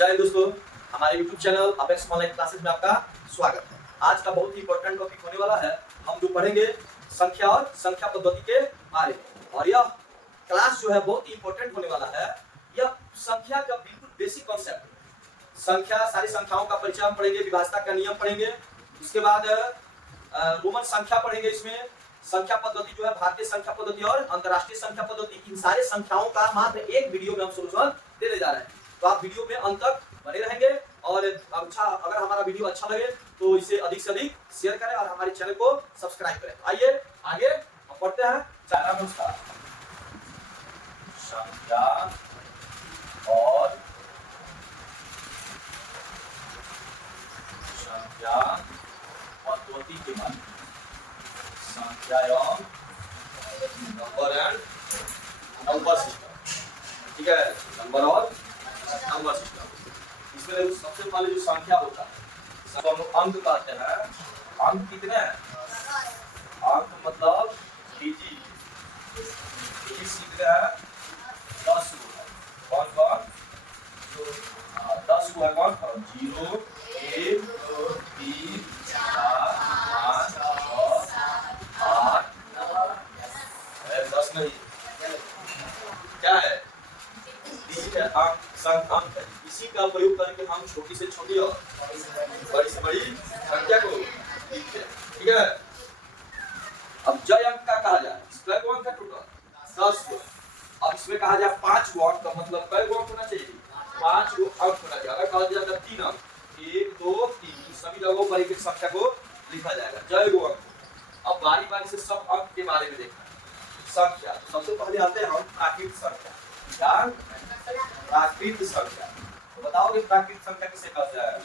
जय दोस्तों, हमारे YouTube channel apex online classes में आपका स्वागत है। आज का बहुत ही इंपॉर्टेंट टॉपिक होने वाला है। हम जो पढ़ेंगे संख्या और संख्या पद्धति के बारे में, और यह क्लास जो है बहुत ही इंपॉर्टेंट होने वाला है। यह संख्या का बिल्कुल बेसिक कॉन्सेप्ट है। संख्या, सारी संख्याओं का परिचय हम पढ़ेंगे, विभाजन का नियम पढ़ेंगे, उसके बाद रोमन संख्या पढ़ेंगे। इसमें संख्या पद्धति जो है भारतीय संख्या पद्धति और अंतरराष्ट्रीय संख्या पद्धति, इन सारे संख्याओं का मात्र एक वीडियो में हम सोल्यूशन देने जा रहे हैं। तो आप वीडियो में अंत तक बने रहेंगे, और अच्छा, अगर हमारा वीडियो अच्छा लगे तो इसे अधिक से अधिक शेयर करें और हमारे चैनल को सब्सक्राइब करें। आइए आगे हम पढ़ते हैं। नमस्कार। संख्या और संख्या पद्धति के बारे में, संख्या एवं नंबर सिस्टम, ठीक है, नंबर और नंबर सिस्टम। इसमें सबसे पहले जो संख्या होता है, सब हम लोग अंक कहते हैं। अंक कितने हैं? अंक मतलब डिजिट कितने हैं? 10 गो है। कौन कौन? 10 गो है। कौन कौन? 0, 1, 2, 3, 4, 5, 6, 8, 10 नहीं, क्या है? डिजिट है, अंक, अंक है। इसी का प्रयोग करके हम छोटी से छोटी और बड़ी से बड़ी संख्या को लिखते हैं, ठीक है। अब जय अंक का कहा जाए, इसका अंक है टोटल 10 गो। अब इसमें कहा जाए 5 गो अंक का मतलब कै गो अंक होना चाहिए? 5 गो अंक होना चाहिए। अगर कहा जाए 3 अंक, 1, 2, 3, सभी जगहों पर एक एक संख्या को लिखा जाएगा, जय गो अंक। अब बारी बारी से सब अंक के बारे में देखना। संख्या सबसे पहले आते हैं हम प्राकृत संख्या। प्राकृत संख्या, तो बताओगे प्राकृत संख्या किसे कहते हैं?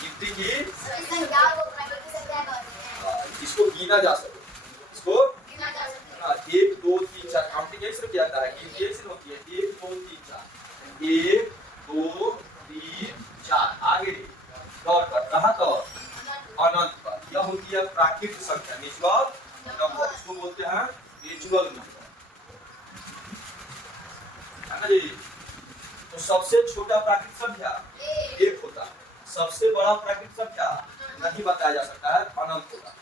गिनती की संख्या को प्राकृत संख्या कहते हैं। इसको गिना जा सके, इसको गिना जा सके। 1, 2, 3, 4 काउंटिंग कैसे किया जाता है? गिनती ऐसे होती है 1, 2, 3, 4, 1, 2, 3, 4, आगे डॉट पर, कहां तक? अनंत पर। यह होती है प्राकृत संख्या, नेचुरल नंबर। इसको बोलते हैं नेचुरल नंबर, है ना जी। तो सबसे छोटा प्राकृत संख्या 1 होता है। सबसे बड़ा प्राकृत संख्या नहीं बताया जा सकता है, अनंत होगा,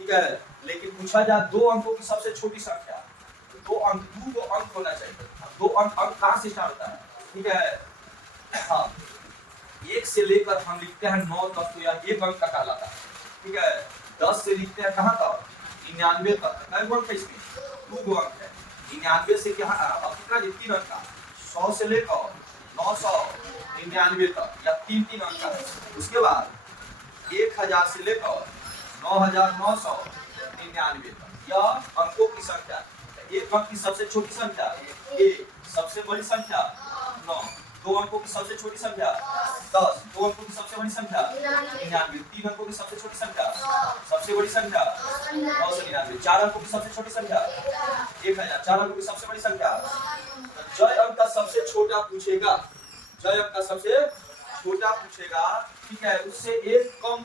ठीक है। लेकिन पूछा जाए 2 अंकों की सबसे छोटी संख्या, तो 2 अंक होना चाहिए। 2 अंक कहां से स्टार्ट होता है? ठीक है, हाँ, 1 से लेकर हम लिखते हैं 9 तक, तो यह 1 अंक का कहलाता है, ठीक है। 10 से लिखते हैं कहां तक? 99 तक। कै गो अंक है इसमें? 2 गो अंक है। 99 से क्या, अब कितना? 3 अंक का। 100 से लेकर 999 तक, या 3 अंक का है। उसके बाद 1000 से लेकर 9999 तक, यह अंकों की संख्या। एक अंक की सबसे छोटी संख्या 1, सबसे बड़ी संख्या 9, 2 अंकों की सबसे छोटी संख्या 10, 2 अंकों की सबसे बड़ी संख्या 99, 3 अंकों की सबसे छोटी संख्या, सबसे बड़ी संख्या 999, 4 अंकों की सबसे छोटी संख्या 1000, 4 अंकों की सबसे बड़ी संख्या। जय अंक का सबसे छोटा पूछेगा, जय अंक का सबसे छोटा पूछेगा, ठीक है। उससे एक कम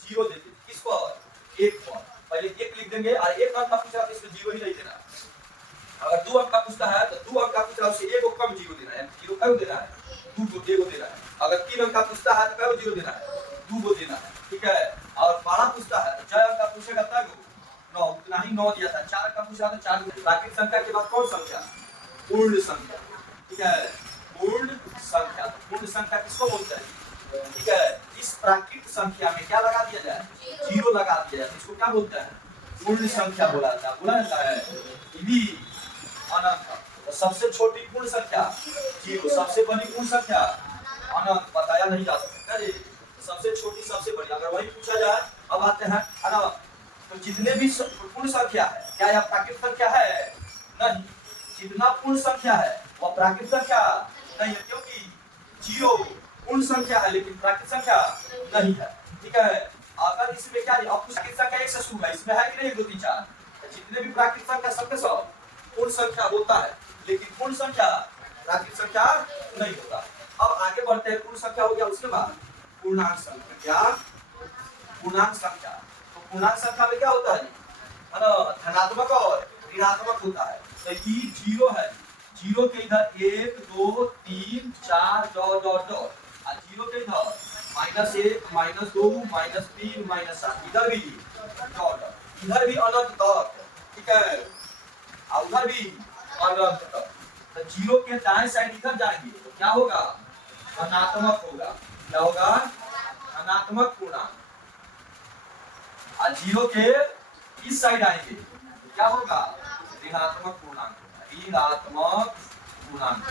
0 देते, किस पर? 1 पर। पहले 1 लिख देंगे, और 1 अंक का पूछा तो इसमें 0 ही नहीं देना। अगर 2 अंक का पूछता है तो 2 अंक का पूछा, उससे 1 को कम 0 देना है। 0 क्यों देना है? 2 को 1 को देना है। अगर 3 अंक का पूछता है तो क्यों 0 देना है? 2 को देना है, ठीक है। और 12 पूछता है तो जय अंक का पूछेगा तब 9, उतना ही 9 दिया था। 4 अंक का पूछा तो 4। प्राकृत संख्या के बाद कौन संख्या? पूर्ण संख्या, ठीक है। पूर्ण संख्या, पूर्ण संख्या किसको बोलते हैं? ठीक है, इस प्राकृत संख्या में क्या लगा दिया जाए? 0 लगा दिया जाए, इसको क्या बोलते हैं? पूर्ण संख्या बोला जाता है। अनंत। तो सबसे छोटी पूर्ण संख्या 0, सबसे बड़ी पूर्ण संख्या अनंत, बताया नहीं जा सकता जी। सबसे छोटी, सबसे बड़ी, अगर वही पूछा जाए। अब आते हैं अनंत। तो जितने भी पूर्ण संख्या है, क्या यह प्राकृत संख्या है? नहीं। जितना पूर्ण संख्या है वह प्राकृत संख्या नहीं है, क्योंकि 0 पूर्ण संख्या है लेकिन प्राकृत संख्या नहीं है, ठीक है। अगर इसमें क्या है, अब प्राकृत संख्या 1 से शुरू है, इसमें है कि नहीं? 1, 2, 3, 4, जितने भी प्राकृत संख्या सबके सब पूर्ण संख्या होता है, लेकिन पूर्ण संख्या प्राकृत संख्या नहीं होता। अब आगे बढ़ते हैं, पूर्ण संख्या हो गया, उसके बाद पूर्णांक संख्या। क्या? पूर्णांक संख्या। तो पूर्णांक संख्या में क्या होता है? धनात्मक और ऋणात्मक होता है। तो ये 0 है, जीरो के इधर 1 2 3 4 डॉट डॉट डॉट और जीरो के इधर -1 -2 -3 -7 इधर भी डॉट डॉट इधर भी अनंत तक ठीक है और उधर भी अनंत तक। तो जीरो के दाएं साइड इधर जाएंगे तो क्या होगा धनात्मक होगा। क्या होगा धनात्मक पूर्णांक। और जीरो के इस साइड आएंगे तो क्या होगा ऋणात्मक पूर्णांक ऋणात्मक पूर्णांक।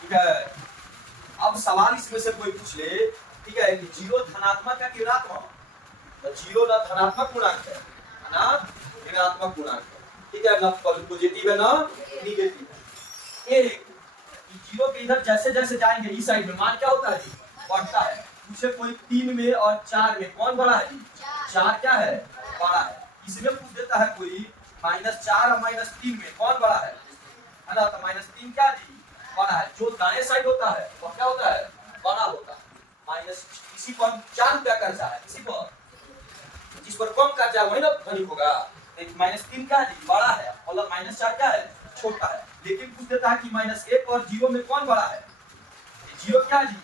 ठीक है अब सवाल इसमें से कोई पूछ ले ठीक है कि जीरो धनात्मक है कि ऋणात्मक तो जीरो ना धनात्मक पूर्णांक है ना ऋणात्मक पूर्णांक है। ठीक है ना पॉजिटिव है ना नेगेटिव है। एक जीरो के इधर जैसे जैसे जाएंगे इस साइड में मान क्या होता है जी बढ़ता है। पूछे कोई 3 में और 4 में कौन बड़ा है जी 4 क्या है बड़ा है। इसमें पूछ देता है कोई -4 और -3 में कौन बड़ा है ना तो -3 क्या जी बड़ा है। जो दाएं साइड होता है वो क्या होता है बड़ा होता है। माइनस किसी पर 4 रुपया कर्जा है किसी पर जिस पर कम कर्जा वही ना धनिक होगा। -3 क्या है बड़ा है और -4 क्या है छोटा है। लेकिन पूछ देता है कि -1 और 0 में कौन बड़ा है। 0 क्या जी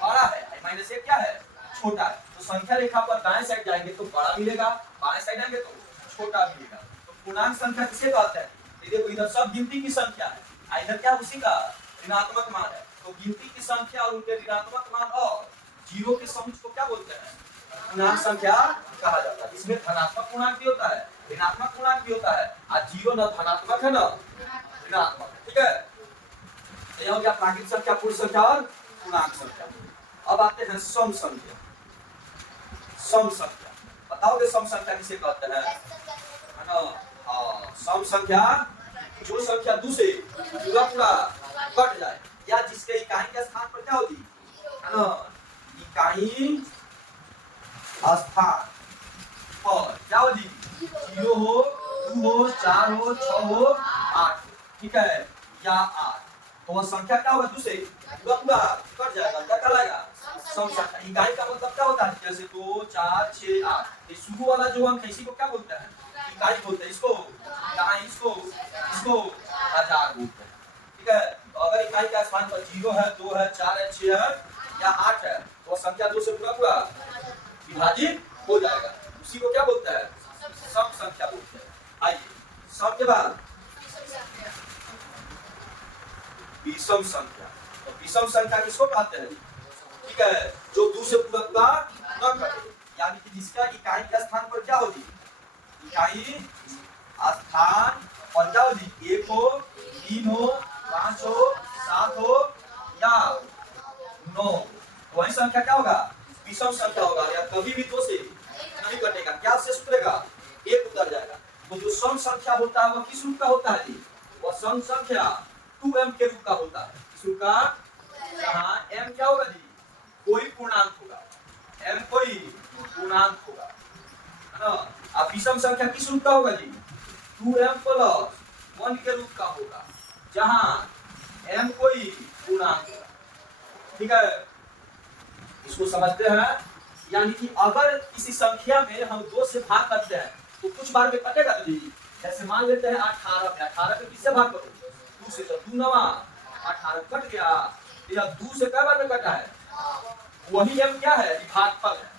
बड़ा है -1 क्या है छोटा है। तो संख्या रेखा पर दाएं साइड जाएंगे तो बड़ा मिलेगा बाएं साइड आएंगे तो छोटा मिलेगा। तो पूर्णांक संख्या किसे कहते हैं देखो इधर सब गिनती की संख्या है इधर क्या उसी का ऋणात्मक मान है। तो गिनती की संख्या और उनके ऋणात्मक मान और जीरो के समुच्चय को क्या बोलते हैं पूर्णांक संख्या कहा जाता है। इसमें धनात्मक पूर्णांक भी होता है ऋणात्मक पूर्णांक भी होता है और जीरो न धनात्मक है न ऋणात्मक। ठीक है तो यह हो गया प्राकृतिक संख्या पूर्ण संख्या और पूर्णांक संख्या। अब आते हैं सम संख्या। सम संख्या बताओगे सम संख्या किसे कहते हैं है ना। हाँ सम संख्या जो संख्या 2 से पूरा पूरा कट जाए या जिसके इकाई के स्थान पर क्या होगी है ना इकाई स्थान पर क्या होगी 0 हो 2 हो 4 हो 6 हो 8 ठीक है या 8 तो वह संख्या क्या होगा 2 से पूरा पूरा कट जाएगा क्या कहलाएगा सम संख्या। इकाई का मतलब क्या होता है जैसे 2 4 6 8 ये शुरू वाला जो अंक है इसी को क्या बोलते हैं इकाई बोलते हैं। इसको इकाई इसको हजार बोलते हैं। ठीक है तो अगर इकाई का स्थान पर 0 है 2 है 4 है 6 है या 8 है तो संख्या 2 से पूरा पूरा विभाजित हो जाएगा। उसी को क्या बोलते हैं सम संख्या बोलते हैं। आइए सम के बाद विषम संख्या। तो विषम संख्या किसको कहते हैं ठीक है जो 2 से पूरा पूरा न कटे यानी कि जिसका इकाई के स्थान पर क्या होगी इकाई स्थान पर क्या होगी 1 हो 3 हो 5 हो 7 हो या 9 वही संख्या क्या होगा विषम संख्या होगा या कभी भी 2 से नहीं कटेगा। क्या शेष उतरेगा 1 उतर जाएगा। तो जो सम संख्या होता है वह किस रूप का होता है जी वह सम संख्या 2m के रूप का होता है। इस रूप का जहां m क्या होगा जी कोई पूर्णांक होगा m कोई पूर्णांक होगा है ना। अब विषम संख्या किस रूप का होगा जी 2m + 1 के रूप का होगा जहां m कोई पूर्णांक होगा। ठीक है इसको समझते हैं यानी कि अगर किसी संख्या में हम 2 से भाग करते हैं तो कुछ बार में कटेगा जी। जैसे मान लेते हैं 18 पे 18 पे किससे भाग करो 2 से तो 2 9 18 कट गया। यह 2 से कई बार में कटा है वही m क्या है भागफल है।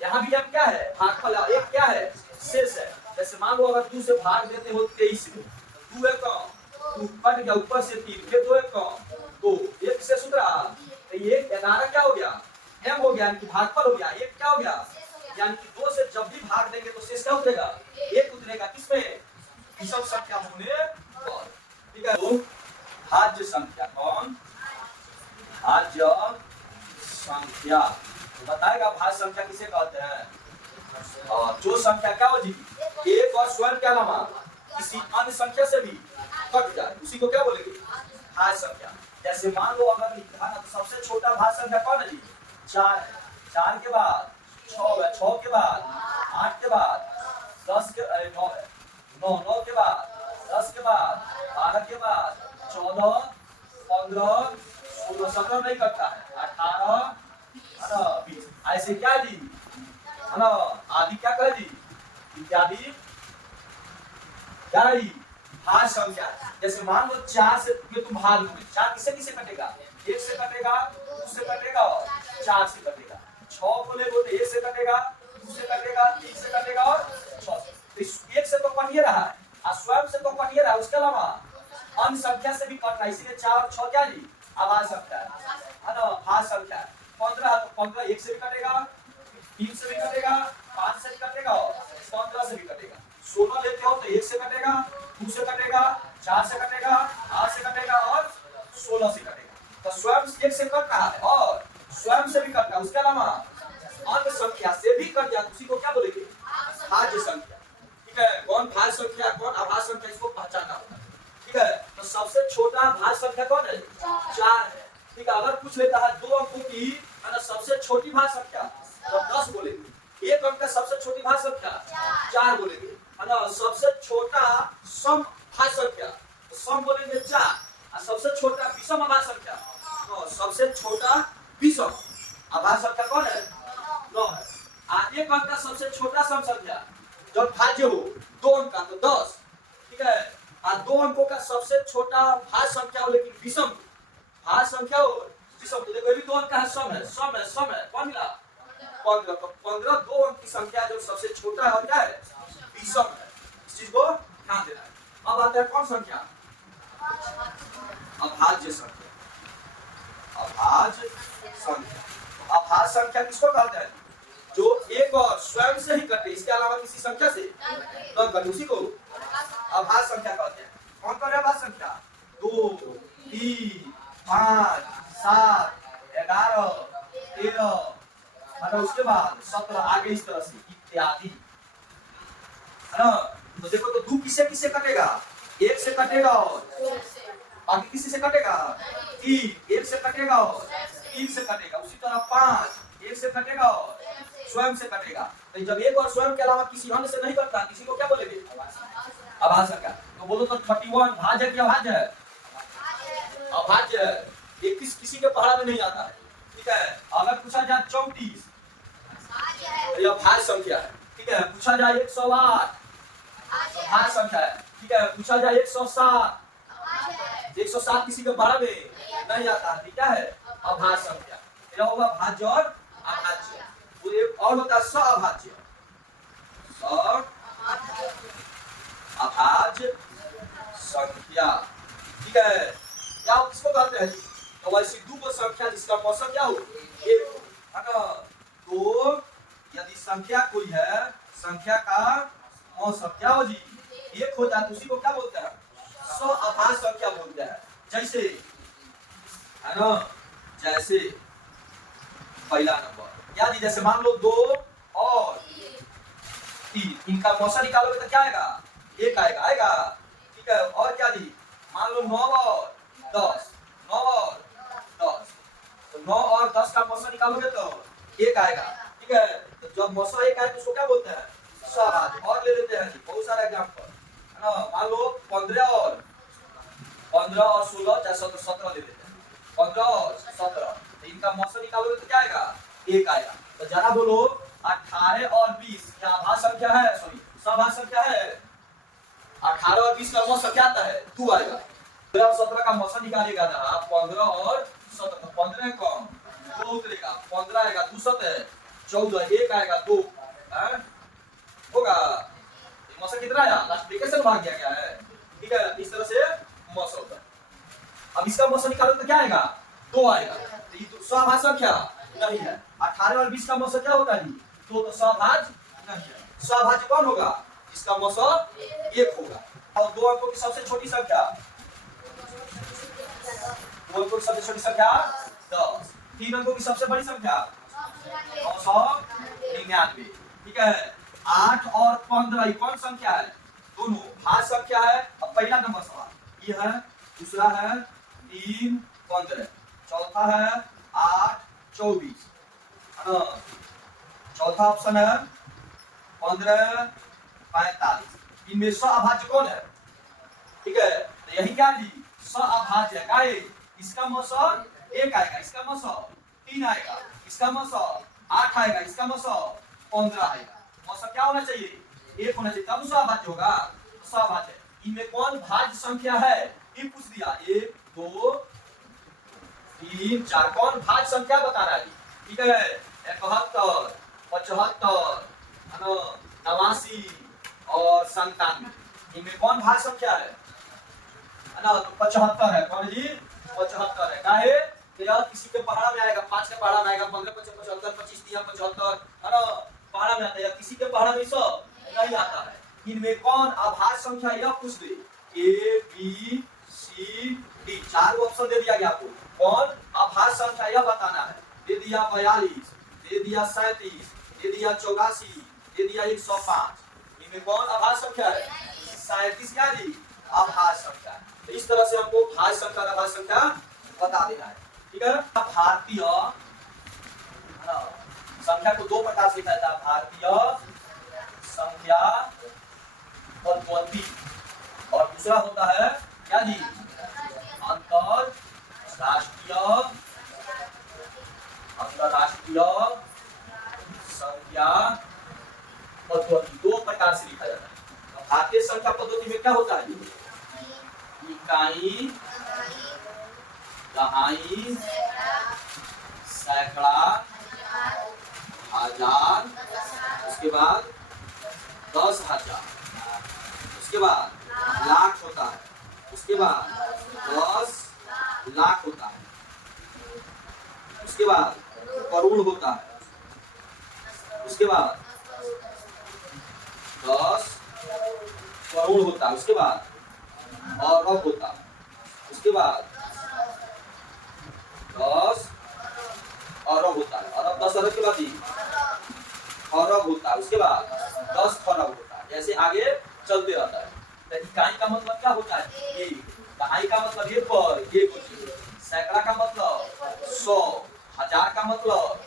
यहाँ भी m क्या है भागफल है एक क्या है शेष है। जैसे मान लो अगर 2 से भाग देते हो 23 में 2 एक कम 2 कट गया ऊपर से 3 फिर 2 एक कम 2 एक से सूत्रा तो ये 11 क्या हो गया m हो गया यानी कि भागफल हो गया। एक क्या हो गया यानी कि 2 से जब भी भाग देंगे तो शेष क्या उतरेगा 1 उतरेगा किसमें विषम संख्या होने पर। ठीक है तो भाज्य संख्या कौन भाज्य संख्या तो बताएगा भाज्य संख्या किसे कहते हैं जो संख्या क्या हो जी 1 और स्वयं के अलावा किसी अन्य संख्या से भी कट जाए उसी को क्या बोलेंगे भाज्य संख्या। जैसे मान लो अगर लिखा ना तो सबसे छोटा भाज्य संख्या कौन है जी 4 है 4 के बाद 6 है 6 के बाद 8 के बाद 10 के 9 है 9 के बाद 10 के बाद 12 के बाद 14 15 16 17 नहीं करता है 18 है ना 20 ऐसे क्या जी है ना आदि क्या कहे जी इत्यादि क्या जी भाज्य संख्या। जैसे मान लो 4 से ये तुम भाग में 4 किससे किससे कटेगा? 1 से कटेगा, 2 से कटेगा और 4 से कटेगा। 6 को ले तो 1 से कटेगा, 2 से कटेगा, 3 से कटेगा और 6 से। तो 1 से तो कट ही रहा है और स्वयं से तो कट ही रहा है, उसके अलावा अन्य संख्या से भी कट रहा है, इसीलिए 4 और 6 क्या जी? आभाज्य संख्या है ना, भाज्य संख्या है। 15 तो 15 1 से भी कटेगा, 3 से भी कटेगा, 5 से भी कटेगा और 15 से भी कटेगा। 16 लेते हो तो 1 से कटेगा, 2 से कटेगा, 4 से कटेगा, 8 से कटेगा और 16 से कटेगा। तो स्वयं 1 से कट रहा है और स्वयं से भी कट रहा है, उसके अलावा अन्य संख्या से भी कट जाए, उसी को क्या बोलेंगे? भाज्य संख्या। ठीक है, कौन भाज्य संख्या कौन अभाज्य संख्या, इसको पहचानना होगा। ठीक है, तो सबसे छोटा भाज्य संख्या कौन है? 4 है। ठीक है, अगर पूछ लेता है 2 अंकों की है ना सबसे छोटी भाज्य संख्या, तो 10 बोलेंगे। 1 अंक का सबसे छोटी भाज्य संख्या 4 बोलेंगे, है ना। सबसे छोटा सम भाज्य संख्या, तो सम बोलेंगे 4, और सबसे छोटा विषम अभाज्य संख्या, तो सबसे छोटा विषम अभाज्य संख्या कौन है? 9 है। 1 अंक का सबसे छोटा सम संख्या जब भाज्य हो 2 अंक का तो 10। ठीक है, और 2 अंकों का सबसे छोटा भाज्य संख्या हो लेकिन विषम भाज्य संख्या हो विषम, तो देखो ये भी 2 अंक का है, सम है, सम है, सम है, कौन मिला? 15। तो 15 2 अंक की संख्या जो सबसे छोटा है और क्या है? विषम है। इस चीज को ध्यान देना है। अब आता है कौन संख्या? अभाज्य संख्या। अभाज्य संख्या, अभाज्य संख्या किसको कहते हैं? जो एक और स्वयं से ही कटे, इसके अलावा किसी संख्या से न कटे, उसी को अभाज्य संख्या कहते हैं। कौन कौन है अभाज्य संख्या? 2, 3, 5, 7, 11, 13, मतलब उसके बाद 17, आगे इस तरह से इत्यादि, है ना। तो देखो, तो 2 किससे किससे कटेगा? 1 से कटेगा और बाकी किसी से कटेगा? 3 1 से कटेगा और 3 से कटेगा। उसी तरह 5 1 से कटेगा और स्वयं से कटेगा। तो जब एक और स्वयं के अलावा किसी अन्य से नहीं कटता, किसी को क्या बोलेंगे? अभाज्य संख्या। तो बोलो तो 31 भाज्य क्या अभाज्य है? अभाज्य है। ये किसी के पढ़ा में नहीं आता है। ठीक है, अगर पूछा जाए 34 यह भाज्य संख्या है। ठीक है, पूछा जाए 108 भाज्य संख्या है। ठीक है, पूछा जाए 107 107 किसी के पढ़ा में नहीं आता है, क्या है? अभाज्य संख्या। यह होगा भाज्य और अभाज्य। और होता है सअभाज्य। अभाज्य संख्या। ठीक है, क्या किसको कहते हैं? तो वैसी 2 को संख्या जिसका औसत क्या हो? 1 हो, है ना। तो यदि संख्या कोई है, संख्या का औसत क्या हो जी? 1 हो जाए तो उसी को क्या बोलते हैं? सअभाज्य संख्या बोलते हैं। जैसे, है ना, जैसे पहला नंबर क्या जी? जैसे मान लो 2 और 3, इनका औसत निकालोगे तो क्या आएगा? 1 आएगा, आएगा। ठीक है, और क्या जी? मान लो 9 और 10, 9 और 10, तो 9 और 10 का औसत निकालोगे तो 1 आएगा। ठीक है, तो जब औसत 1 आए तो उसको क्या बोलते हैं? सअभाज्य। और ले लेते हैं जी बहुत सारे एग्जांपल, है ना। मान लो 15 और 16 या 17 ले लेते हैं। 15 और 17, तो इनका औसत निकालोगे तो क्या आएगा? 1 आएगा। तो जरा बोलो 18 और 20 क्या अभाज्य संख्या है? सॉरी, सअभाज्य संख्या है। 18 और 20 का औसत क्या आता है? 2 आएगा। 15 और 17 का औसत निकालिएगा ना आप, 15 और 17, तो 15 कम 2 उतरेगा, 15 आएगा, 2 7 14, 1 आएगा 2 होगा। औसत कितना आया? लास्ट में कैसे भाग गया है? ठीक है, इस तरह से औसत होता है। अब इसका औसत निकालोगे तो क्या आएगा? 2 आएगा। तो ये सअभाज्य संख्या नहीं है। 18 और 20 का औसत क्या होता है जी? 2, तो सअभाज्य नहीं है। सअभाज्य कौन होगा? इसका औसत 1 होगा। और 2 अंकों की सबसे छोटी संख्या, 2 अंकों की सबसे छोटी संख्या 10, 3 अंकों की सबसे बड़ी संख्या 999। ठीक है, 8 और 15 कौन संख्या है? दोनों भाज्य संख्या है। अब पहला नंबर सवाल ये है, दूसरा है 3 15, चौथा है 8 24, चौथा ऑप्शन है 15 45। इनमें सअभाज्य कौन है? ठीक है, तो यही क्या जी? सअभाज्य है। इसका औसत 1 आएगा, इसका औसत 3 आएगा, इसका औसत 8 आएगा, इसका औसत 15 आएगा। औसत क्या होना चाहिए? 1 होना चाहिए, तब सअभाज्य होगा। सअभाज्य इनमें कौन भाज्य संख्या है? ये पूछ दिया, 1 2 3 4 कौन भाज्य संख्या बता रहा है? ठीक है 71 75 है ना 89 और 97 इनमें कौन भाज्य संख्या है ना? तो 75 है। कौन जी? 75 है। काहे यह किसी के पहाड़ा में आएगा, 5 के पहाड़ा में आएगा, 15 25 75 25 30 75 है ना पहाड़ा में आता है। किसी के पहाड़ा में सब नहीं आता है। इनमें कौन अभाज्य संख्या यह पूछ दे ए बी सी डी, चार ऑप्शन दे दिया गया आपको। कौन अभाज्य संख्या यह बताना है। दे दिया 42, दे दिया 37, दे दिया 84, दे दिया 105। इनमें कौन अभाज्य संख्या है? 37 क्या जी? अभाज्य संख्या। तो इस तरह से हमको भाज्य संख्या और अभाज्य संख्या बता देना है। ठीक है। भारतीय संख्या को दो प्रकार से लिखा जाता है, भारतीय संख्या पद्धति और दूसरा होता है क्या जी? अंतरराष्ट्रीय संख्या पद्धति। दो प्रकार से लिखा जाता है। भारतीय संख्या पद्धति में क्या होता है? इकाई, दहाई, सैकड़ा, हजार, उसके बाद 10,000, उसके बाद लाख होता है, उसके बाद 10 लाख होता है, उसके बाद करोड़ होता है, उसके बाद 10 करोड़ होता है, उसके बाद अरब होता है, उसके बाद 10 अरब होता है, अरब 10 अरब के बाद ही खरब होता है, उसके बाद 10 खरब होता है। जैसे आगे चलते रहता है। तो इकाई का मतलब क्या होता है? एक। दहाई का मतलब एक पर एक को जीरो, सैकड़ा का मतलब 100, हजार का मतलब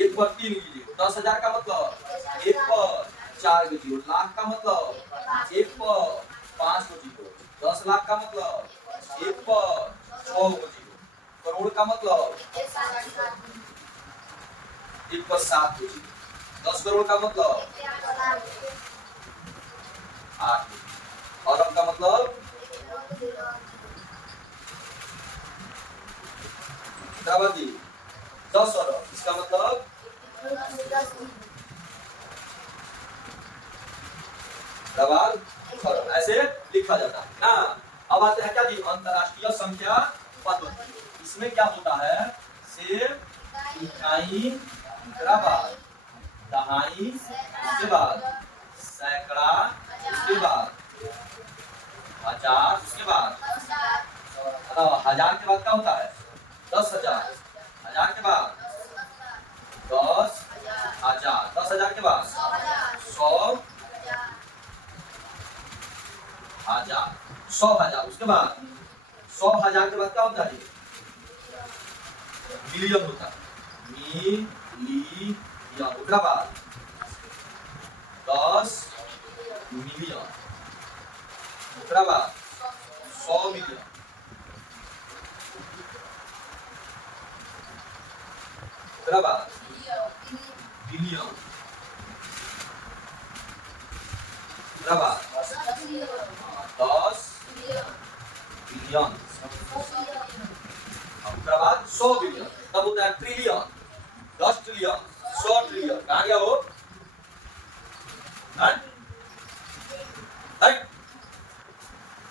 एक पर 3 जीरो, 10,000 का मतलब एक पर 4 को जीरो, लाख का मतलब एक पर 5 को जीरो, 10 लाख का मतलब एक पर 6 को जीरो, करोड़ का मतलब एक पर 7 को जीरो, 10 करोड़ का मतलब 8, अरब का मतलब जी 10 अरब, इसका मतलब खरब, ऐसे लिखा जाता है ना। अब आते हैं क्या जी? अंतरराष्ट्रीय संख्या पद्धति। इसमें क्या होता है? सिर्फ इकाई, दहाई, उसके बाद सैकड़ा, उसके बाद हजार, उसके बाद हजार के बाद क्या होता है? 10,000, हजार के बाद 10,000, 10,000 के बाद 100,000, 100,000, उसके बाद 100,000 के बाद क्या होता है? मिलियन होता है, मिलियन, उसके बाद 10 मिलियन, उसके बाद 100 मिलियन, उसके बाद बिलियन, उसके बाद 10 बिलियन, उसके बाद 100 बिलियन, तब होता है ट्रिलियन, 10 ट्रिलियन, 100 ट्रिलियन। कहाँ गया वो?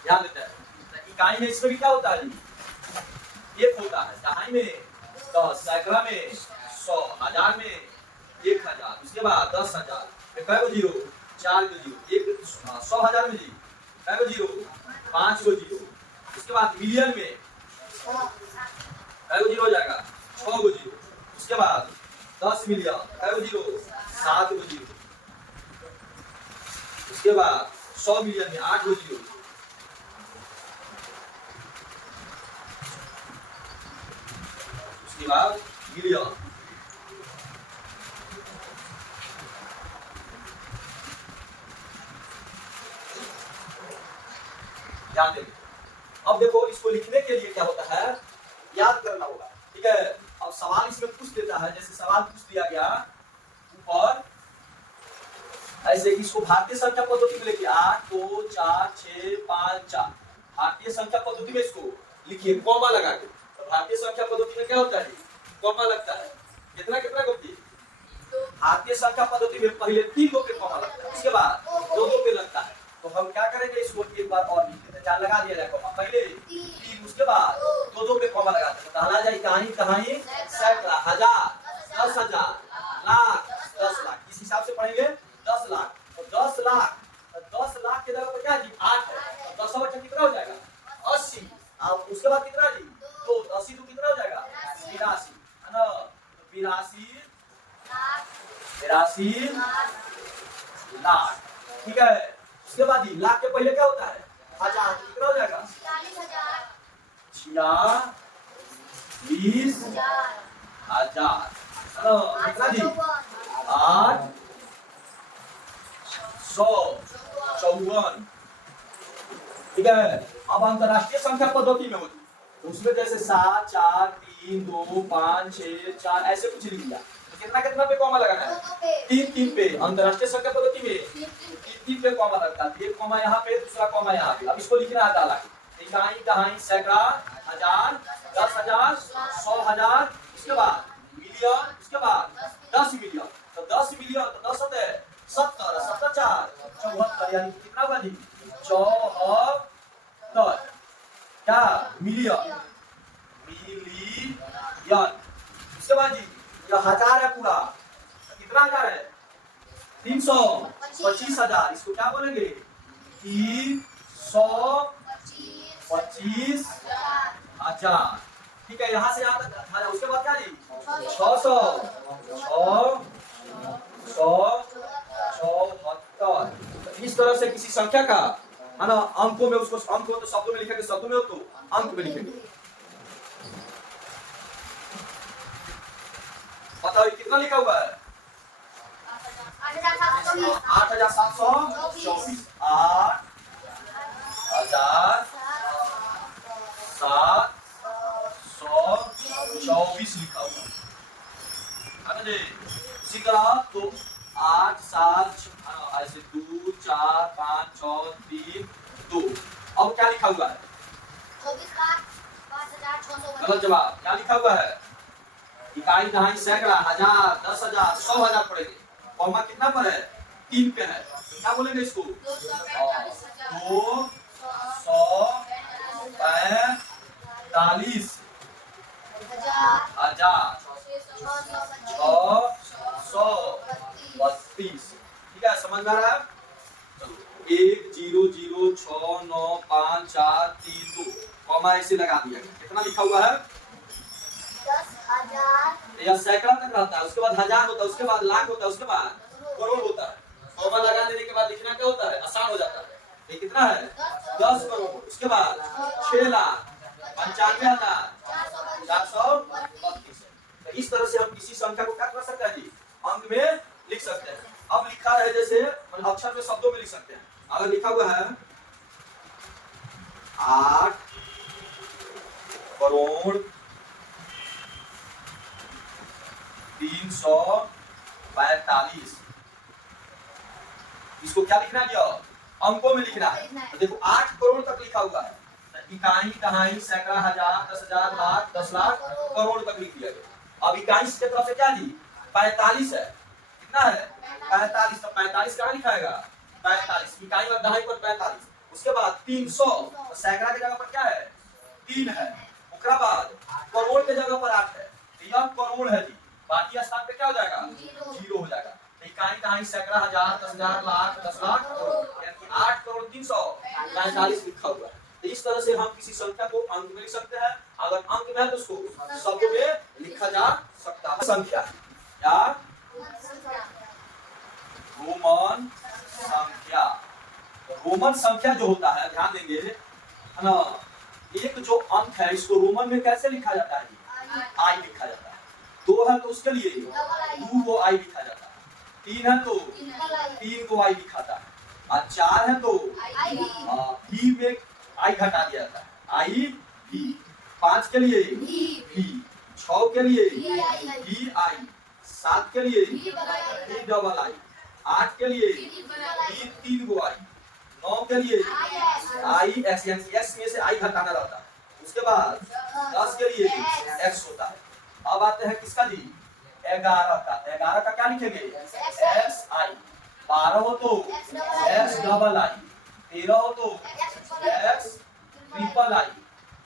ध्यान देते हैं। इकाई में इसमें भी क्या होता है? एक होता है, दहाई में 10, सैकड़ा में 100, हजार में 1,000, उसके बाद 10,000, कै गो जीरो? 4 गो जीरो, 100,000 में जी कै गो जीरो? 5 गो जीरो, उसके बाद मिलियन में कै गो जीरो हो जाएगा? 6 गो जीरो, उसके बाद 10 मिलियन कै गो जीरो? 7 गो जीरो, उसके बाद 100 मिलियन में 8 गो जीरो, उसके बाद मिलियन, ध्यान देंगे। अब देखो इसको लिखने के लिए क्या होता है? याद करना होगा। ठीक है। अब सवाल इसमें पूछ देता है, जैसे सवाल पूछ दिया गया ऊपर ऐसे कि इसको भारतीय संख्या पद्धति में लेके 8 2 4 6 5 4 भारतीय संख्या पद्धति में इसको लिखिए कॉमा लगा के। तो भारतीय संख्या पद्धति में क्या होता है, कॉमा लगता है। कितना कितना गोपी, भारतीय संख्या पद्धति में पहले 3 गो पे कॉमा लगता है, उसके बाद 2 गो पे लगता है। तो हम क्या करेंगे, इसको एक बार और लिख देते हैं, चार लगा दिया जाए कॉमा, पहले 3 उसके बाद 2 पे कॉमा लगाते हैं। कहला जाए कहानी कहानी सैकड़ा, हजार, 10,000, लाख, 10 लाख, इस हिसाब से पढ़ेंगे 10 लाख। तो 10 लाख, 10 लाख के जगह पर क्या जी 8 है, 10 बच्चा कितना हो जाएगा 80। अब उसके बाद कितना जी, तो 80 तो कितना हो जाएगा 82 है ना। 82 लाख, ठीक है। उसके बाद ही लाख के पहले क्या होता है हजार, कितना हो जाएगा 46,000 है ना। कितना जी 854, ठीक है। अब अंतरराष्ट्रीय संख्या पद्धति में होती, उसमें जैसे 7, 4, 3, 2, 5, 6, 4 ऐसे कुछ लिख दिया। तो कितना कितना पे कॉमा लगाना है, 3 पे। अंतरराष्ट्रीय संख्या पद्धति में 3 पे कॉमा लगता है, एक कॉमा यहाँ पे, दूसरा कॉमा यहाँ पे। अब इसको लिखना है डाला, इकाई, दहाई, सैकड़ा, हजार, 10,000, 100,000, इसके बाद मिलियन, इसके बाद 10 मिलियन। तो 10 मिलियन, तो 10 होते हैं 70, 70 4 74, यानी कितना बनी 74 क्या मिलियन, मिलियन। इसके बाद जी ये हजार है पूरा, कितना हजार है 325,000, इसको क्या बोलेंगे 325,000, ठीक है। यहाँ से यहाँ तक, उसके बाद क्या जी 674। इस तरह से किसी संख्या का है ना अंकों में, उसको अंक हो तो शब्दों में लिखेंगे, शब्दों में हो तो अंक में लिखेंगे। बताओ कितना लिखा हुआ है 8,724, 8,724 लिखा हुआ है ना जी। इसी तरह तो 8, 7 ऐसे 2, 4, 5, 6, 3, 2। अब क्या लिखा हुआ है 24,05,600, गलत जवाब। क्या लिखा हुआ है इकाई, दहाई, सैकड़ा, हजार, 10,000, 100,000 पड़ेंगे। कॉमा कितना पर है 3 पे है, क्या बोलेंगे इसको 245,000, 632, ठीक है। समझ में आ रहा है, चलो 1 0 0 6 9 5 4 3 2 कॉमा ऐसे लगा दिया। कितना लिखा हुआ है 10,000, यह सैकड़ा तक रहता है, उसके बाद हजार होता है, उसके बाद लाख होता है, उसके बाद करोड़ होता है। कॉमा लगा देने के बाद लिखना क्या होता है आसान हो जाता है। ये कितना है 10 करोड़, उसके बाद 6,95,432। तो इस तरह से हम किसी संख्या को क्या कर सकते हैं जी अंक में लिख सकते हैं। अब लिखा है जैसे अक्षर में, शब्दों में लिख सकते हैं। अगर लिखा हुआ है 8 करोड़ 345, इसको क्या लिखना है अंकों में लिखना है। तो देखो 8 करोड़ तक लिखा हुआ है, इकाई, दहाई, सैकड़ा, हजार, 10,000, लाख, 10 लाख, करोड़ तक लिख दिया गया। अब इकाई की तरफ से क्या जी 45 है, कितना है 45, तो 45 कहाँ लिखाएगा 45, इकाई और दहाई पर 45, उसके बाद 300, तो सैकड़ा की जगह पर क्या है 3 है, उसके बाद करोड़ के जगह पर 8 है, तो यह करोड़ है जी, बाकी स्थान पे क्या हो जाएगा 0 हो जाएगा। इकाई, दहाई, सैकड़ा, हजार, 10,000, लाख, 10 लाख, यानी 8 करोड़ 345 लिखा हुआ है। तो इस तरह से हम किसी संख्या को अंक में लिख सकते हैं। अगर अंक में है तो उसको शब्दों में लिखा जा सकता है। संख्या या रोमन संख्या, रोमन संख्या जो होता है ध्यान देंगे है ना, एक जो अंक है इसको रोमन में कैसे लिखा जाता है आई लिखा जाता है। 2 है तो उसके लिए 2 को आई लिखा जाता है, 3 है तो 3 को आई लिखाता है, और 4 है तो भी में आई घटा दिया जाता है, आई भी। 5 के लिए भी, 6 के लिए भी आई, 7 के लिए भी डबल आई, 8 के लिए भी 3 गो आई, 9 के लिए आई एक्स, यानी एक्स में से आई घटाना रहता है। उसके बाद 10 के लिए x होता है। अब आते हैं किसका जी 11 का। 11 का क्या लिखेंगे x i। 12 हो तो x डबल i। 13 हो तो x ट्रिपल i।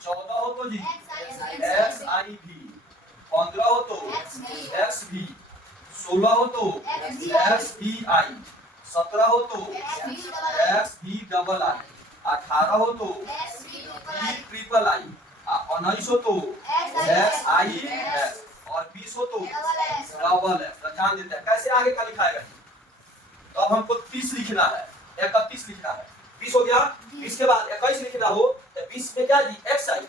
14 हो तो जी x i v। 15 हो तो x v। 16 हो तो x v i। 17 हो तो x v डबल i। 18 हो तो v ट्रिपल i। 19 हो तो x i s। और 20 हो तो डबल s। तो ध्यान देते हैं कैसे आगे का लिखा है। तो अब हमको 30 लिखना है, 31 लिखना है। 20 हो गया, 20 के बाद 21 लिखना हो तो 20 में क्या जी x i।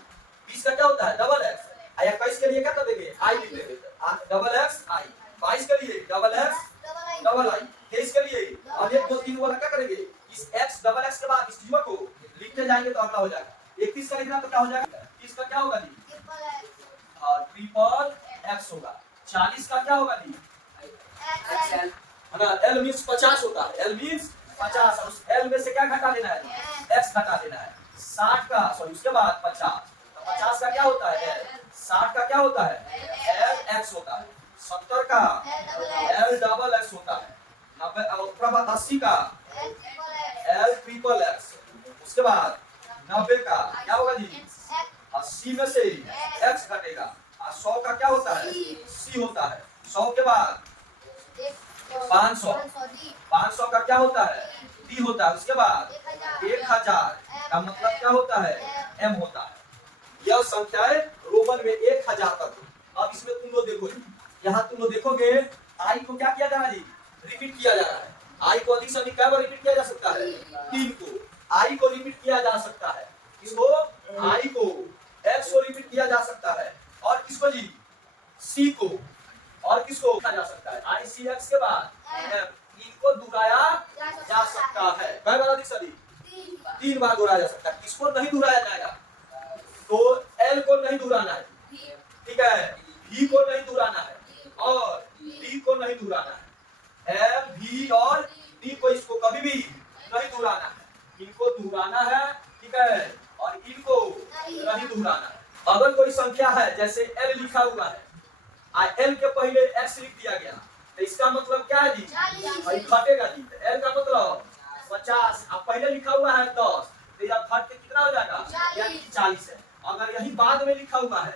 20 का क्या होता है डबल x। 21 के लिए क्या कर देंगे i लिख देंगे, डबल x i। 22 के लिए डबल x डबल i। 23 के लिए अब 1 2 3 वाला क्या करेंगे, इस x डबल x के बाद इस जीरो को लिखते जाएंगे तो अगला हो जाएगा। 31 का लिखना तो क्या हो जाएगा, 30 का क्या होगा जी ट्रिपल x होगा। 40 का क्या होगा जी है ना, L मींस 50 होता है। L मींस 50 और उस L में से क्या घटा देना है, x घटा देना है। 60 का सॉरी उसके बाद 50। तो 50 का क्या होता है L। 60 का क्या होता है L x होता है। 70 का L डबल x होता है। 90 और 80 का L ट्रिपल x। उसके बाद 90 का क्या होगा जी 80 में से x घटेगा। और 100 का क्या होता है c होता है। 100 के बाद 500। 500 का क्या होता है d होता है। उसके बाद 1000 का मतलब क्या होता है m होता है। यह संख्याएं रोमन में 1000 तक। अब इसमें तुम लोग देखो, यहाँ तुम लोग देखोगे i को क्या किया जा रहा है जी रिपीट किया जा रहा है। i को अधिक से अधिक क्या बार रिपीट किया जा सकता है 3 को। i को रिपीट किया जा सकता है, किसको i को, x को रिपीट किया जा सकता है और किसको जी c को, और किसको लिखा जा सकता है i c x के बाद इनको दोहराया जा सकता है। कई बार अधिक से अधिक 3 बार दोहराया जा सकता है। किसको नहीं दोहराया जाएगा, तो l को नहीं दोहराना है, ठीक है, v को नहीं दोहराना है और d को नहीं दोहराना है। l v और d को इसको कभी भी नहीं दोहराना है, इनको दोहराना है, ठीक है, और इनको नहीं दोहराना है। अगर कोई संख्या है जैसे l लिखा हुआ है, l के पहले x लिख दिया गया तो इसका मतलब क्या है जी भाई घटेगा जी। l का मतलब 50, अब पहले लिखा हुआ है 10 तो यह घट के कितना हो जाएगा यानी 40 है। अगर यही बाद में लिखा हुआ है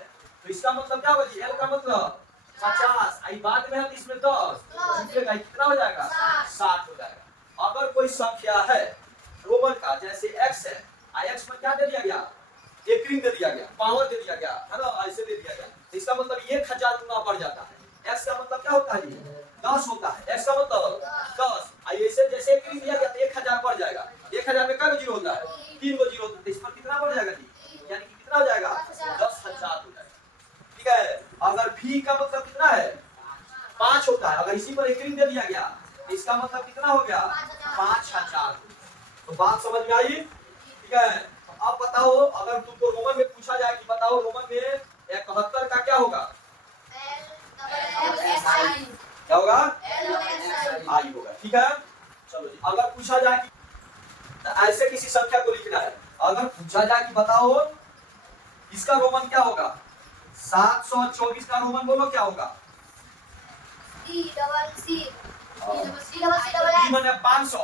तो इसका मतलब क्या होगा जी l का मतलब 50, आई बाद में है तो इसमें 10 जुटेगा कितना हो जाएगा 60 हो जाएगा। अगर कोई संख्या है रोमन का जैसे x है, x में क्या दे दिया गया एक रिंग दे दिया गया, पावर दे दिया गया है ना, ऐसे दे दिया गया तो इसका मतलब 1000 गुना बढ़ जाता है। x का मतलब क्या होता है जी 10 होता है, x का मतलब 10। ऐसे जैसे एक रिंग दिया गया तो 1000 बढ़ जाएगा। 1000 में कितना जीरो होता है 3 गो जीरो होता है, इस पर कितना बढ़ जाएगा जी यानी कि कितना हो जाएगा 10,000 हो जाएगा, ठीक है। अगर v का मतलब कितना है 5 होता है, अगर इसी पर एक रिंग दे दिया गया तो इसका मतलब कितना हो गया 5000। तो बात समझ में आई, ठीक है। अब बताओ अगर तुमको रोमन में पूछा जाए कि बताओ रोमन में 71 का क्या होगा, क्या होगा आई होगा, ठीक है। चलो जी, अगर पूछा जाए कि ऐसे किसी संख्या को लिखना है, अगर पूछा जाए कि बताओ इसका रोमन क्या होगा 724 का रोमन बोलो क्या होगा मैंने 500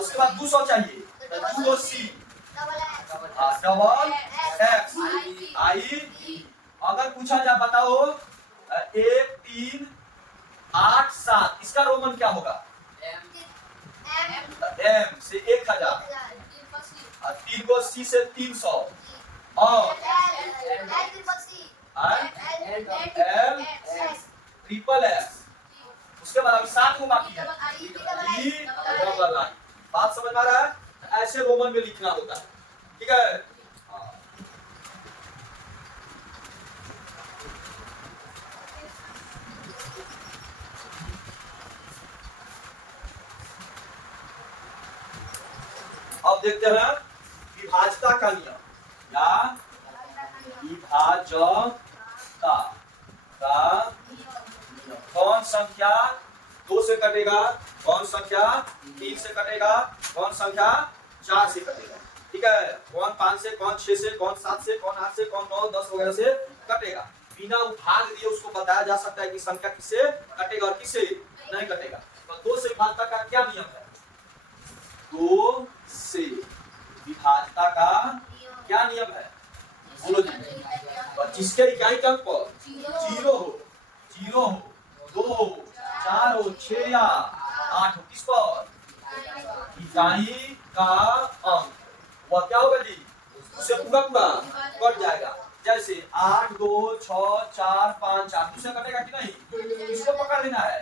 उसके बाद 200 चाहिए तो 2c डबल एक्स आई। अगर पूछा जाए बताओ 1 3 8 7 इसका रोमन क्या होगा m से 1000, 3 को c से 300 और l ट्रिपल s। उसके बाद अभी 7 को बाकी है e डबल आई। बात समझ में आ रहा है, ऐसे रोमन में लिखना होता है, ठीक है। अब देखते हैं विभाजकता का नियम या विभाजकता का नियम। कौन संख्या 2 से कटेगा, कौन संख्या 3 से कटेगा, कौन संख्या 4 से कटेगा, ठीक है। ठीक है, कौन 5 से, कौन 6 से, कौन 7 से, कौन 8 से, कौन 9 10 वगैरह से कटेगा। बिना भाग दिए उसको बताया जा सकता है कि संख्या किससे कटेगा और किससे नहीं कटेगा। तो 2 से विभाज्यता का क्या नियम है? 2 से विभाज्यता का क्या नियम है? बोलो जी। और जिसके इकाई के अंक पर 0 हो, 0 हो, 2 हो, 4 हो, 6 या 8 हो, किस पर? इकाई का अंक, वह क्या होगा जी? उससे पूरा पूरा कट जाएगा। जैसे 8 2 6 4 5 4 दूसरे कटेगा कि नहीं? इसको पकड़ लेना है,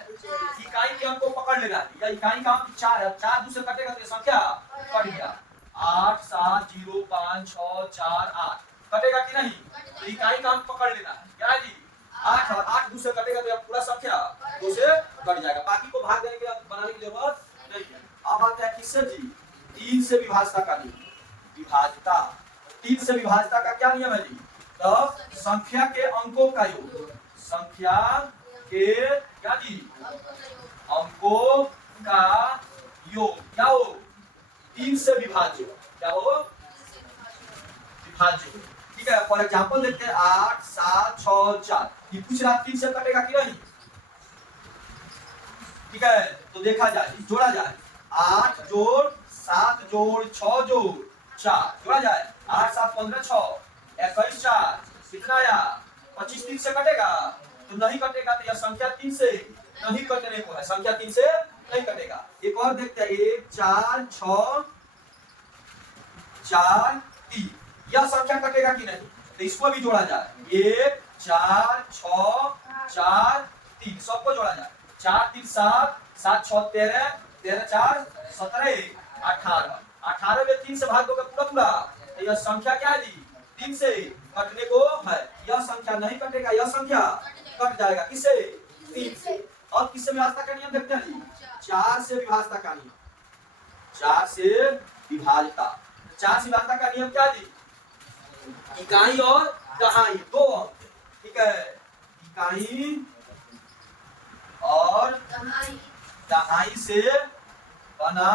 इकाई के अंक को पकड़ लेना है। या इकाई का अंक 4 है, 4 दूसरे कटेगा तो संख्या कट गया। 8 7 0 5 6 4 8 कटेगा कि नहीं? तो इकाई का अंक पकड़ लेना है। क्या जी? 8 और 8 दूसरे कटेगा तो पूरा संख्या 2 से कट जाएगा। बाकी को भाग देने के बनाने की जरूरत नहीं है। अब आता है किससे जी? 3 से विभाज्यता का नियम। विभाज्यता, 3 से विभाज्यता का क्या नियम है जी? तो संख्या के अंकों का योग, संख्या के क्या जी? अंकों का योग क्या हो? 3 से विभाज्य, क्या हो? विभाज्य। ठीक है, फॉर एग्जांपल देखते हैं 8 7 6 4, ये पूछ रहा 3 से कटेगा कि नहीं? ठीक है, तो देखा जाए, जोड़ा जाए। 8 जोड़ 7 जोड़ 6 जोड़ 4 जोड़ा जाए। 8 7 15 6 21 4 कितना आया? 25 3 से कटेगा तो नहीं कटेगा। तो यह संख्या 3 से नहीं कटने को है, संख्या 3 से नहीं कटेगा। एक और देखते हैं 1 4 6 4 3, यह संख्या कटेगा कि नहीं? तो इसको भी जोड़ा जाए। 1 4 6 4 3 सबको जोड़ा जाए। 4 3 7 7 6 13 13 4 17 18 18 में 3 से भाग दोगे पूरा पूरा, तो यह संख्या क्या है जी? 3 से कटने को है। यह संख्या नहीं कटेगा, यह संख्या कट जाएगा। किससे? 3 से। और किससे विभाज्यता का नियम देखते हैं जी? 4 से विभाज्यता का नियम। 4 से विभाज्यता, 4 से विभाज्यता का नियम क्या जी? इकाई और दहाई, दो अंक। ठीक है, इकाई और दहाई से बना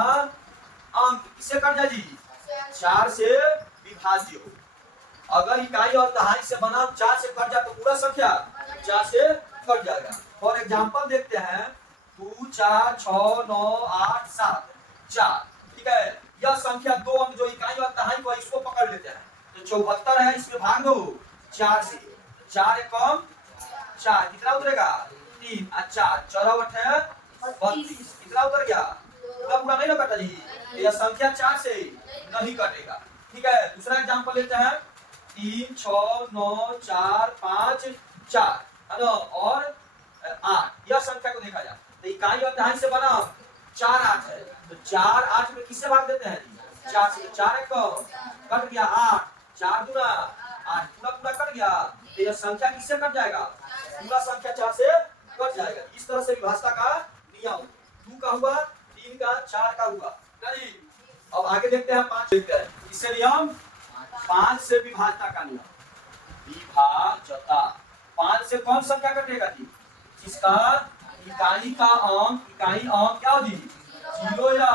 अंक किससे कट जाए जी? 4 से विभाज्य हो। अगर इकाई और दहाई से बना 4 से कट जाए तो पूरा संख्या 4 से कट जाएगा। फॉर एग्जांपल देखते हैं 2 4 6 9 8 7 4। ठीक है, यह संख्या 2 अंक जो इकाई और दहाई को, इसको पकड़ लेते हैं। तो 74 है, इसमें भाग दो 4 से, 4 एक कम 4, कितना उतरेगा? 3 और 4 4 है 32, कितना उतर गया? पूरा पूरा नहीं ना कटा जी, यह संख्या 4 से नहीं कटेगा। ठीक है, दूसरा एग्जांपल लेते हैं 3 6 9 4 5 4 है ना, और 8, यह संख्या को देखा जाए तो इकाई और दहाई से बना 4 8 है। तो 4 8 में किससे भाग देते हैं? 4 से। 4 एक कट गया 8, 4 दूना 8, पूरा पूरा कट गया। तो यह संख्या किससे कट जाएगा? पूरा संख्या 4 से कट जाएगा। इस तरह से विभाज्यता का नियम 2 का हुआ, 3 का, 4 का हुआ। नहीं, अब आगे देखते हैं 5 देखते हैं। इससे नियम 5 से विभाज्यता का नियम। विभाज्यता 5 से कौन संख्या कटेगा जी? जिसका इकाई का अंक, इकाई अंक क्या हो जी? 0 या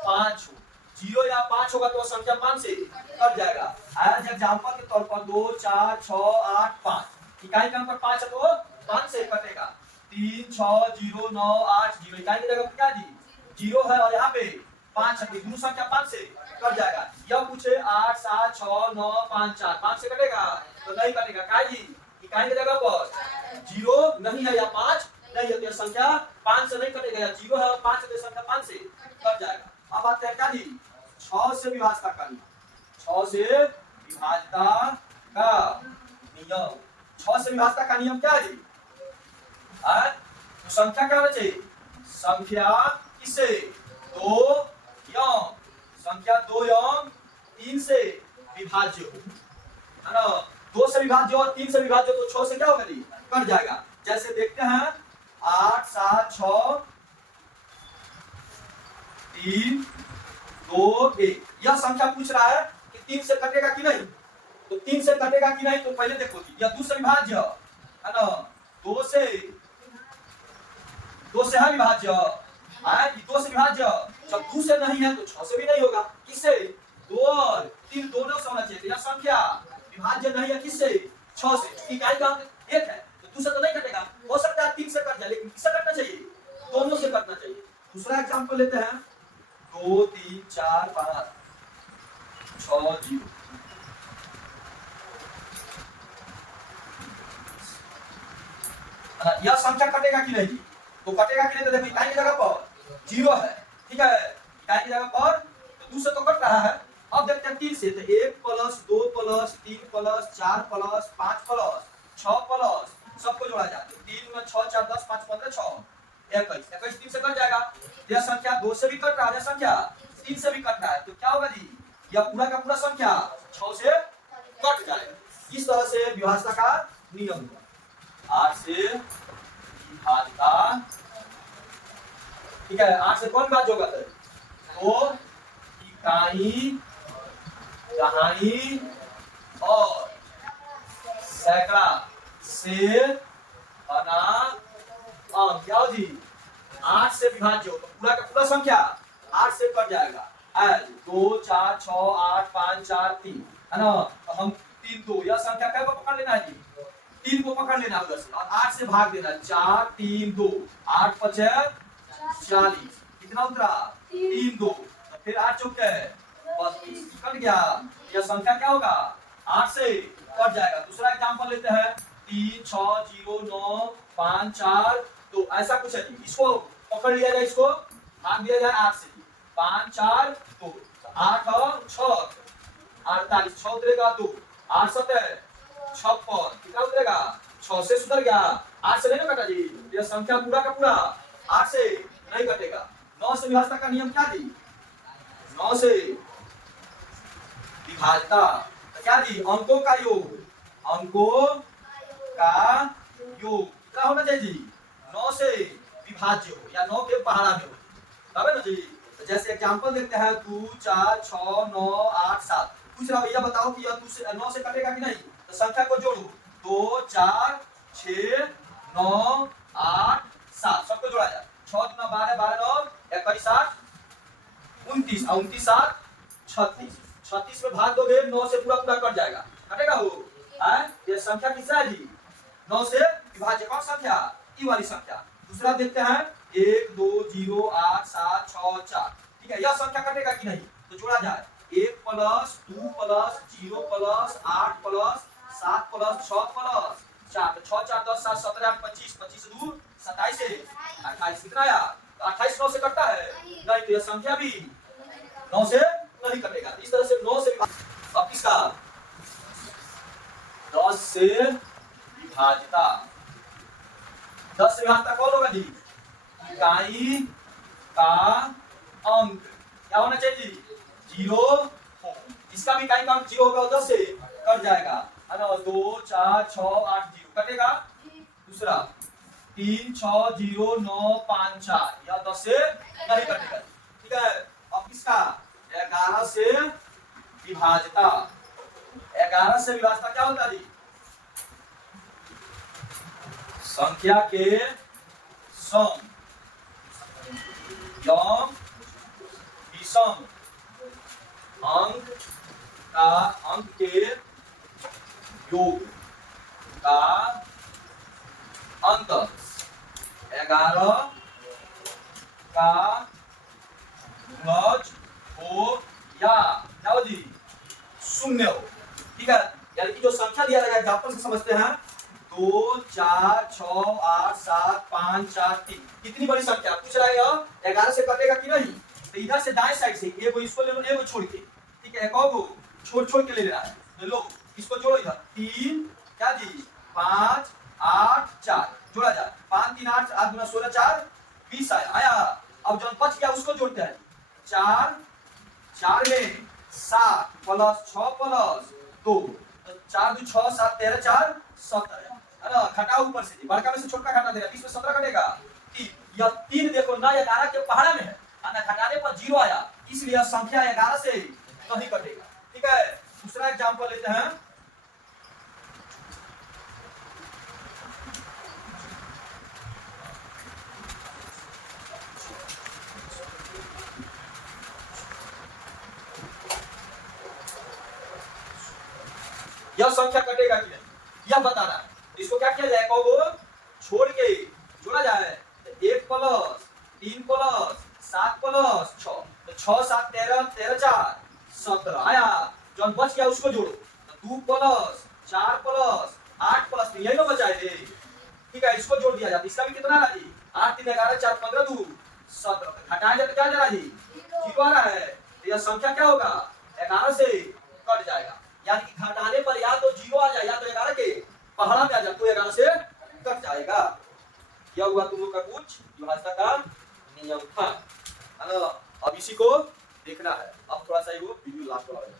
5 हो। 0 या 5 होगा तो संख्या 5 से कट जाएगा। आज एग्जांपल के तौर पर 2 4 6 8 5, इकाई का अंक पर 5 है तो 5 से कटेगा। 3 6 0 9 8 0, इकाई की जगह क्या जी? 0 है और यहाँ पे 5 है, दोनों संख्या 5 से कट जाएगा। यह पूछे 8 7 6 9 5 4, 5 से कटेगा तो नहीं कटेगा। क्या जी? इकाई की जगह पर 0 नहीं है या 5 नहीं है, तो यह संख्या 5 से नहीं कटेगा। या 0 है और 5 है तो संख्या 5 से कट जाएगा। अब आते हैं क्या जी? 6 से विभाज्यता का नियम। 6 से विभाज्यता का नियम, 6 से विभाज्यता का नियम क्या है जी? तो संख्या क्या होना चाहिए? संख्या किससे? 2 अंक, संख्या 2 अंक 3 से विभाज्य हो, है ना। 2 से विभाज्य और 3 से विभाज्य तो 6 से क्या होगा जी? कट जाएगा। जैसे देखते हैं 8 7 6 3 2 1, यह संख्या पूछ रहा है कि 3 से कटेगा कि नहीं। तो 3 से कटेगा कि नहीं तो पहले देखो जी, यह 2 से विभाज्य है ना, 2 से है विभाज्य है, 2 से विभाज्य। जब 2 से नहीं है तो 6 से भी नहीं होगा। किससे? 2 2 और 3 दोनों से होना चाहिए। यह संख्या विभाज्य नहीं है किससे? 6 से। क्योंकि इकाई का अंक 1 है तो 2 से तो नहीं कटेगा, हो सकता है 3 से कट जाए, लेकिन किससे कटना चाहिए? दोनों से कटना चाहिए। दूसरा एग्जांपल लेते हैं 2 3 4 5 6 0। यह संख्या कटेगा कि नहीं? तो कटेगा कि नहीं? तो देखो इकाई की जगह पर 0 है, ठीक है, इकाई की जगह पर तो 2 से तो कट रहा है। अब देखते हैं 3 से, तो 1 plus 2 plus 3 plus 4 plus 5 plus 6 plus सबको जोड़ा जाए तो 3 में 6 4 10 5 15 6 21 21 3 से कट जाएगा। यह संख्या 2 से भी कट रहा है, यह संख्या 3 से भी कट रहा है, तो क्या होगा जी? यह पूरा का पूरा संख्या 6 से कट जाएगा। इस तरह से विभाज्यता का नियम हुआ। 8 से विभाज्यता, ठीक है, 8 से कौन बात होगा? तो इकाई, दहाई और सैकड़ा से बना अंक। क्या हो जी? 8 से विभाज्य हो तो पूरा का पूरा संख्या 8 से कट जाएगा। 2 4 6 8 5 4 3 है ना, तो हम 3 2 यह संख्या क्या को पकड़ लेना है जी? 3 को पकड़ लेना है उधर से और 8 से भाग देना। 4 3 2 8 5 40। कितना उतरा? 3 2, तो फिर 8 चौक है 32, कट गया। यह संख्या क्या होगा? 8 से कट जाएगा। दूसरा एग्जांपल लेते हैं 3 6 0 9 5 4 2, ऐसा कुछ है जी। इसको पकड़ लिया जाए, इसको भाग दिया जाए 8 से। 5 4 2, 8 और 6 48, 6 उतरेगा 2, 8 7 56, कितना उतरेगा? 6 से सुधर गया, 8 से नहीं ना कटा जी। यह संख्या पूरा का पूरा 8 से नहीं कटेगा। 9 से विभाज्यता का नियम क्या जी? 9 से विभाज्यता क्या जी? अंकों का योग, अंकों का योग कितना होना चाहिए जी? 9 से विभाज्य हो या 9 के पहाड़ा में हो, तब है ना जी। तो जैसे एग्जांपल देखते हैं 2 4 6 9 8 7। पूछ रहा भैया बताओ कि यह 2 से 9 से कटेगा कि नहीं? तो संख्या को जोड़ो, 2 4 6 9 8 7 सबको जोड़ा जाए। 6 9 12 12 9 21 8 29 29 7 36। 36 में भाग दोगे 9 से पूरा पूरा कट जाएगा, कटेगा वो। ये संख्या किसका है जी? 9 से विभाज्य कौन संख्या? ई वाली संख्या। दूसरा देखते हैं 1 2 0 8 7 6 4, ठीक है, यह संख्या कटेगा कि नहीं? तो जोड़ा जाए 1 plus 2 plus 0 plus 8 plus 7 plus 6 plus 4, 6 4 10 7 17 25 25 2 27 से 28, कितना आया? तो 28 9 से कटता है नहीं, तो यह संख्या भी 9 से नहीं कटेगा। इस तरह से 9 से अब किसका? 10 से विभाज्यता। 10 से विभाज्यता कौन होगा जी? इकाई का अंक क्या होना चाहिए जी? 0 हो। इसका भी इकाई का अंक 0 होगा, 10 से कट जाएगा, है ना। 2 4 6 8 0 कटेगा। दूसरा 3 6 0 9 5 4, यह 10 से नहीं कटेगा, ठीक है। अब किसका? 11 से विभाज्यता। 11 से विभाज्यता क्या होता है जी? संख्या के सम या विषम अंक का, अंक के योग का अंतर। 11 का गुणज हो या क्या हो जी? शून्य हो, ठीक है। यानी कि जो संख्या दिया रहेगा एग्जांपल से समझते हैं 2 4 6 8 7 5 4 3, कितनी बड़ी संख्या पूछ रहा है? 11 से कटेगा कि नहीं? तो इधर से दाएं साइड से एगो इसको ले लो, एगो छोड़ के, ठीक है, एक और को छोड़ छोड़ के ले लेना है। तो लो इसको जोड़ो, इधर 3 क्या जी 5 8 4 जोड़ा जाए। 5 3 8 8 गुना 16 4 20 आया। अब जो बच गया उसको जोड़ते हैं। 4 4 में 7 प्लस 6 प्लस 2, तो 4 2 6 7 13 4 17, है ना। घटाओ ऊपर से, बड़का में से छोटा घटा देगा, 20 में 17 कटेगा 3। यह 3 देखो ना 11 के पहाड़ा में है, ना घटाने पर 0 आया, इसलिए संख्या 11 से नहीं कटेगा, ठीक है। दूसरा एग्जांपल लेते हैं यह संख्या कटेगा कि नहीं यह बताना है। इसको क्या किया जाए, को छोड़ के जोड़ा जाए। 1 प्लस 3 प्लस 7 प्लस 6, तो 6 7 13 13 4 17 आया। जो बच गया उसको जोड़ो, तो 2 प्लस 4 प्लस 8 प्लस 3 यही ना बचा है। ठीक है, इसको जोड़ दिया जाता है। इसका भी कितना राजी, 8 3 11 4 15 2 17, हटाएंगे तो क्या जा राजी, 0 आ रहा है। तो यह संख्या क्या होगा, 11 से कट जाएगा। यानी कि घटाने पर या तो 0 आ जाए या तो 11 के पहाड़ा में आ जाए, तो 11 से कट जाएगा। यह हुआ तुम लोग का कुछ विभाज्यता का नियम था। अब इसी को देखना है। अब थोड़ा सा वो वीडियो लास्ट वाला है।